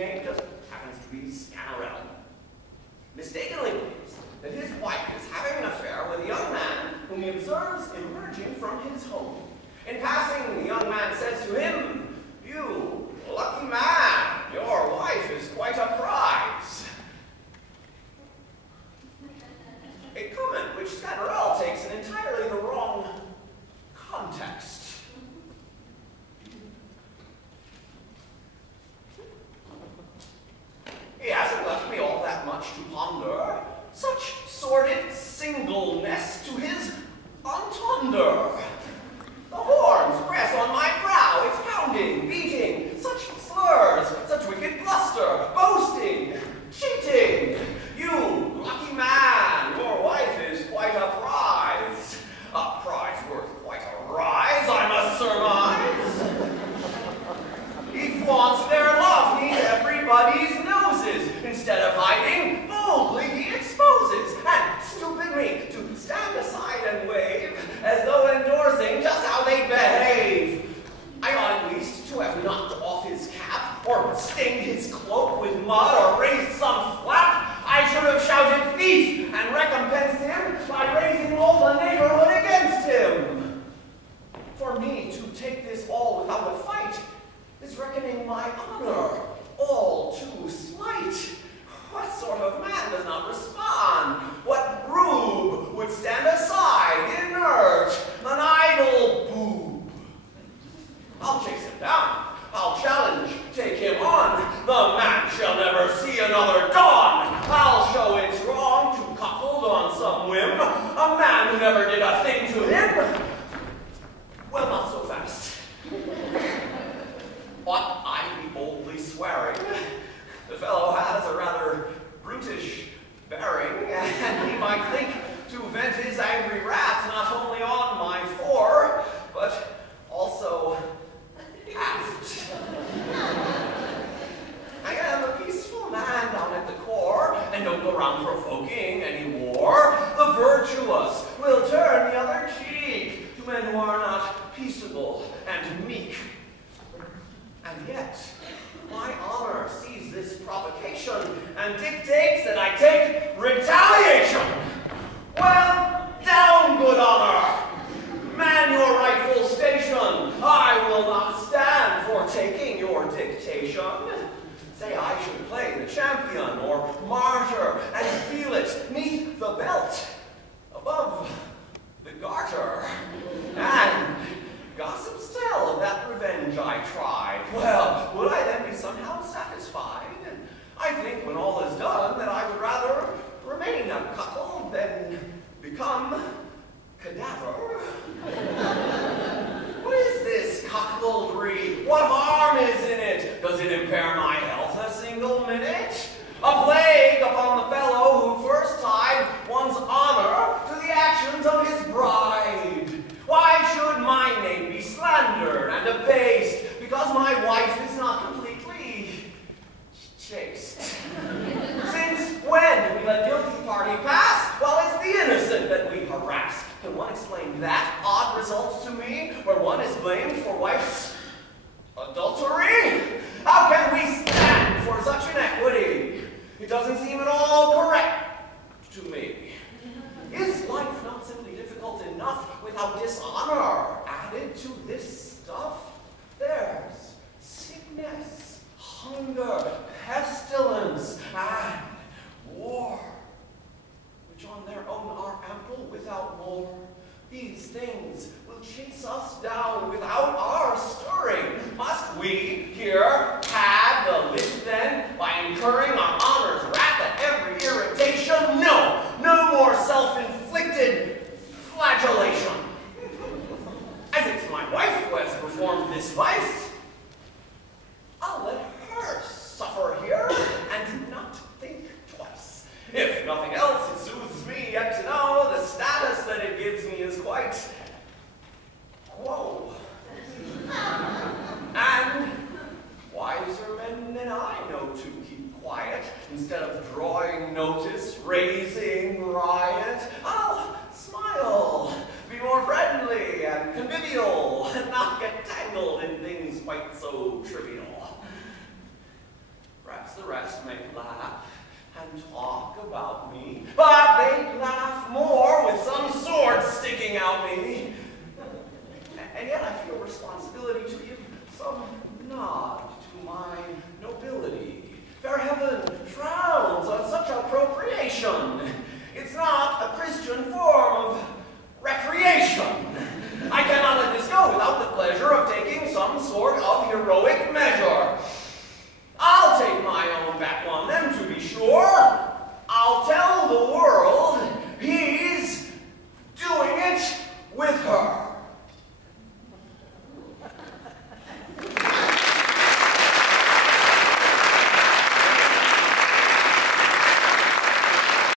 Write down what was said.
name just happens to be Sganarelle, mistakenly believes that his wife is having an affair with a young man whom he observes emerging from his home. In passing, the young man says to him, "You lucky man, your wife is quite a prize." A comment which Sganarelle takes in entirely the wrong context. He hasn't left me all that much to ponder. Such sordid singleness to his entendre. The horns press on my brow, it's pounding, beating, such slurs, such wicked bluster, boasting, cheating. You lucky man, your wife is quite a prize. A prize worth quite a rise, I must surmise. He flaunts their love neath everybody's noses. Instead of hiding, boldly he exposes. And stupid me to stand aside and wave, as though endorsing just how they behave. I ought at least to have knocked off his cap, or stained his cloak with mud, or raised some flap. I should have shouted thief, and recompensed him by raising all the neighborhood against him. For me to take this all without a fight is reckoning my honor all too slight. What sort of man does not respond? What rube would stand aside, inert, an idle boob? I'll chase him down. I'll challenge, take him on. The man shall never see another dawn. I'll show it's wrong to cuckold on some whim. A man who never did a thing to him. Well, not so fast. Ought I be boldly swearing? The fellow has a rather brutish bearing, and he might think to vent his angry wrath not only on my fore, but also aft. I am a peaceful man down at the core, and don't go round provoking any war. The virtuous will turn the other cheek to men who are not peaceable and meek. And yet, my honor sees this provocation and dictates that I take retaliation. Well, down, good honor. Man your rightful station. I will not stand for taking your dictation. Say I should play the champion or martyr and feel it neath the belt, above the garter, and gossips tell of that revenge I tried. Well, would I then be somehow satisfied? I think when all is done that I would rather remain a cuckold than become cadaver. What is this cuckoldry? What harm is in it? Does it impair my health a single minute? A plague upon the fellow who first tied one's honor to the actions of his bride. Why should my name be slandered and abased because my wife is not completely chaste? Since when do we let guilty party pass while it's the innocent that we harass? Can one explain that odd result to me, where one is blamed for wife's adultery? How can we stand for such inequity? It doesn't seem at all correct to me. Is life not simply difficult enough without dishonor added to this stuff? There's sickness, hunger, pestilence, and war, which on their own are ample without more. These things will chase us down without our stirring. Must we here pad the lid then by incurring our honor's wrath at every irritation? No, no more self-inflicted flagellation. As it's my wife who has performed this vice, I'll let her suffer here and do not think twice. If nothing else, it soothes me yet to know the status that it gives me is quite quo. And wiser men than I know to keep quiet instead of drawing notice, raising riot. I'll smile, be more friendly and convivial, and not get tangled in things quite so trivial. Right. might laugh and talk about me, but they'd laugh more with some sword sticking out me. And yet I feel responsibility to give some